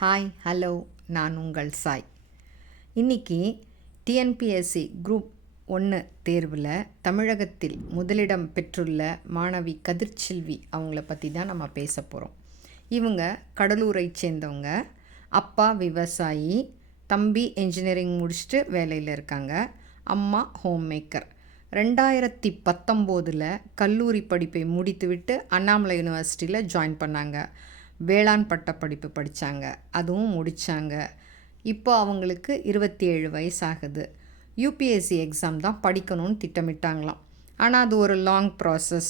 Hi hello, நான் உங்கள் சாய். இன்றைக்கி டிஎன்பிஎஸ்சி குரூப் 1 தேர்வில் தமிழகத்தில் முதலிடம் பெற்றுள்ள மாணவி கதிர்ச்செல்வி அவங்கள பற்றி தான் நம்ம பேச போகிறோம். இவங்க கடலூரை சேர்ந்தவங்க. அப்பா விவசாயி, தம்பி என்ஜினியரிங் முடிச்சுட்டு வேலையில் இருக்காங்க. அம்மா ஹோம் மேக்கர். 2019 கல்லூரி படிப்பை முடித்துவிட்டு அண்ணாமலை யூனிவர்சிட்டியில் ஜாயின் பண்ணாங்க. வேளாண் பட்டப்படிப்பு படித்தாங்க, அதுவும் முடித்தாங்க. இப்போ அவங்களுக்கு 27 வயசாகுது. யூபிஎஸ்சி எக்ஸாம் தான் படிக்கணும்னு திட்டமிட்டாங்களாம். ஆனால் அது ஒரு லாங் ப்ராசஸ்.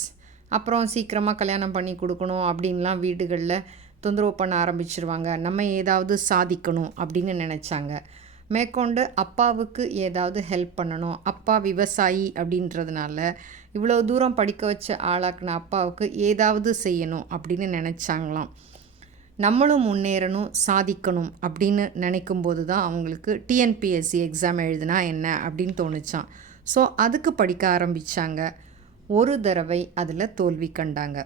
அப்புறம் சீக்கிரமாக கல்யாணம் பண்ணி கொடுக்கணும் அப்படின்லாம் வீடுகளில் தொந்தரவு பண்ண ஆரம்பிச்சிருவாங்க. நம்ம ஏதாவது சாதிக்கணும் அப்படின்னு நினச்சாங்க. மேற்கொண்டு அப்பாவுக்கு ஏதாவது ஹெல்ப் பண்ணணும். அப்பா விவசாயி அப்படின்றதுனால இவ்வளோ தூரம் படிக்க வச்ச ஆளாக்குன அப்பாவுக்கு ஏதாவது செய்யணும் அப்படின்னு நினச்சாங்களாம். நம்மளும் முன்னேறணும், சாதிக்கணும் அப்படின்னு நினைக்கும்போது தான் அவங்களுக்கு டிஎன்பிஎஸ்சி எக்ஸாம் எழுதுனா என்ன அப்படின்னு தோணுச்சான். ஸோ அதுக்கு படிக்க ஆரம்பித்தாங்க. ஒரு தடவை அதில் தோல்வி கண்டாங்க.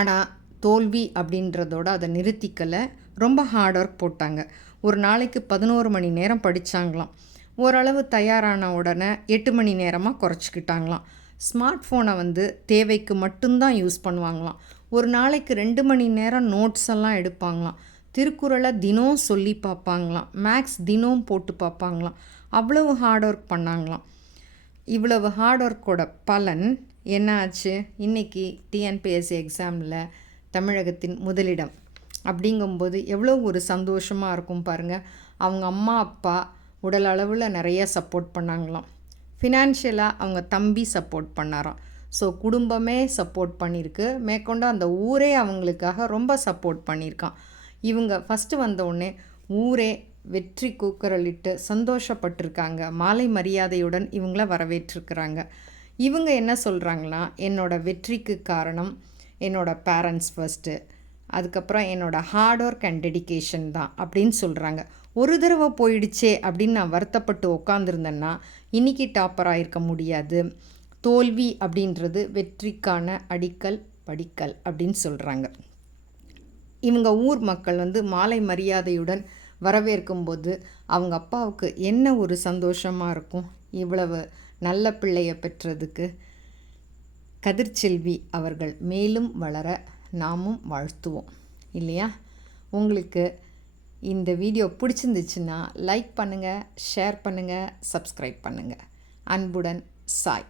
ஆனால் தோல்வி அப்படின்றதோட அதை நிறுத்திக்கலை, ரொம்ப ஹார்ட் ஒர்க் போட்டாங்க. ஒரு நாளைக்கு 11 மணி நேரம் படித்தாங்களாம். ஓரளவு தயாரான உடனே 8 மணி நேரமாக குறைச்சிக்கிட்டாங்களாம். ஸ்மார்ட் ஃபோனை தேவைக்கு மட்டும்தான் யூஸ் பண்ணுவாங்களாம். ஒரு நாளைக்கு 2 மணி நேரம் நோட்ஸ் எல்லாம் எடுப்பாங்களாம். திருக்குறளை தினம் சொல்லி பார்ப்பாங்களாம். மேக்ஸ் தினம் போட்டு பார்ப்பாங்களாம். அவ்வளவு ஹார்ட் ஒர்க் பண்ணாங்களாம். இவ்வளவு ஹார்ட் ஒர்க்கோட பலன் என்ன ஆச்சு? இன்றைக்கி டிஎன்பிஎஸ்சி எக்ஸாமில் தமிழகத்தின் முதலிடம் அப்படிங்கும்போது எவ்வளோ ஒரு சந்தோஷமாக இருக்கும் பாருங்கள். அவங்க அம்மா அப்பா உடல் அளவில் நிறைய சப்போர்ட் பண்ணாங்களாம். ஃபினான்ஷியலாக அவங்க தம்பி சப்போர்ட் பண்ணாராம். ஸோ குடும்பமே சப்போர்ட் பண்ணியிருக்கு. மேற்கொண்டு அந்த ஊரே அவங்களுக்காக ரொம்ப சப்போர்ட் பண்ணியிருக்கான். இவங்க ஃபஸ்ட்டு வந்தவுடனே ஊரே வெற்றி கூக்குரலிட்டு சந்தோஷப்பட்டிருக்காங்க. மாலை மரியாதையுடன் இவங்கள வரவேற்றிருக்கிறாங்க. இவங்க என்ன சொல்கிறாங்கன்னா, என்னோடய வெற்றிக்கு காரணம் என்னோடய பேரண்ட்ஸ் ஃபஸ்ட்டு, அதுக்கப்புறம் என்னோடய ஹார்ட் ஒர்க் அண்ட் டெடிக்கேஷன் தான் அப்படின்னு சொல்கிறாங்க. ஒரு தடவை போயிடுச்சே அப்படின்னு நான் வருத்தப்பட்டு உட்காந்துருந்தேன்னா இன்றைக்கி டாப்பராக இருக்க முடியாது. தோல்வி அப்படின்றது வெற்றிக்கான அடிக்கல் படிக்கல் அப்படின்னு சொல்கிறாங்க. இவங்க ஊர் மக்கள் மாலை மரியாதையுடன் வரவேற்கும்போது அவங்க அப்பாவுக்கு என்ன ஒரு சந்தோஷமாக இருக்கும். இவ்வளவு நல்ல பிள்ளையை பெற்றதுக்கு கதிர்ச்செல்வி அவர்கள் மேலும் வளர நாமும் வாழ்த்துவோம் இல்லையா? உங்களுக்கு இந்த வீடியோ பிடிச்சிருந்துச்சுன்னா லைக் பண்ணுங்கள், ஷேர் பண்ணுங்கள், சப்ஸ்கிரைப் பண்ணுங்கள். அன்புடன் சாய்.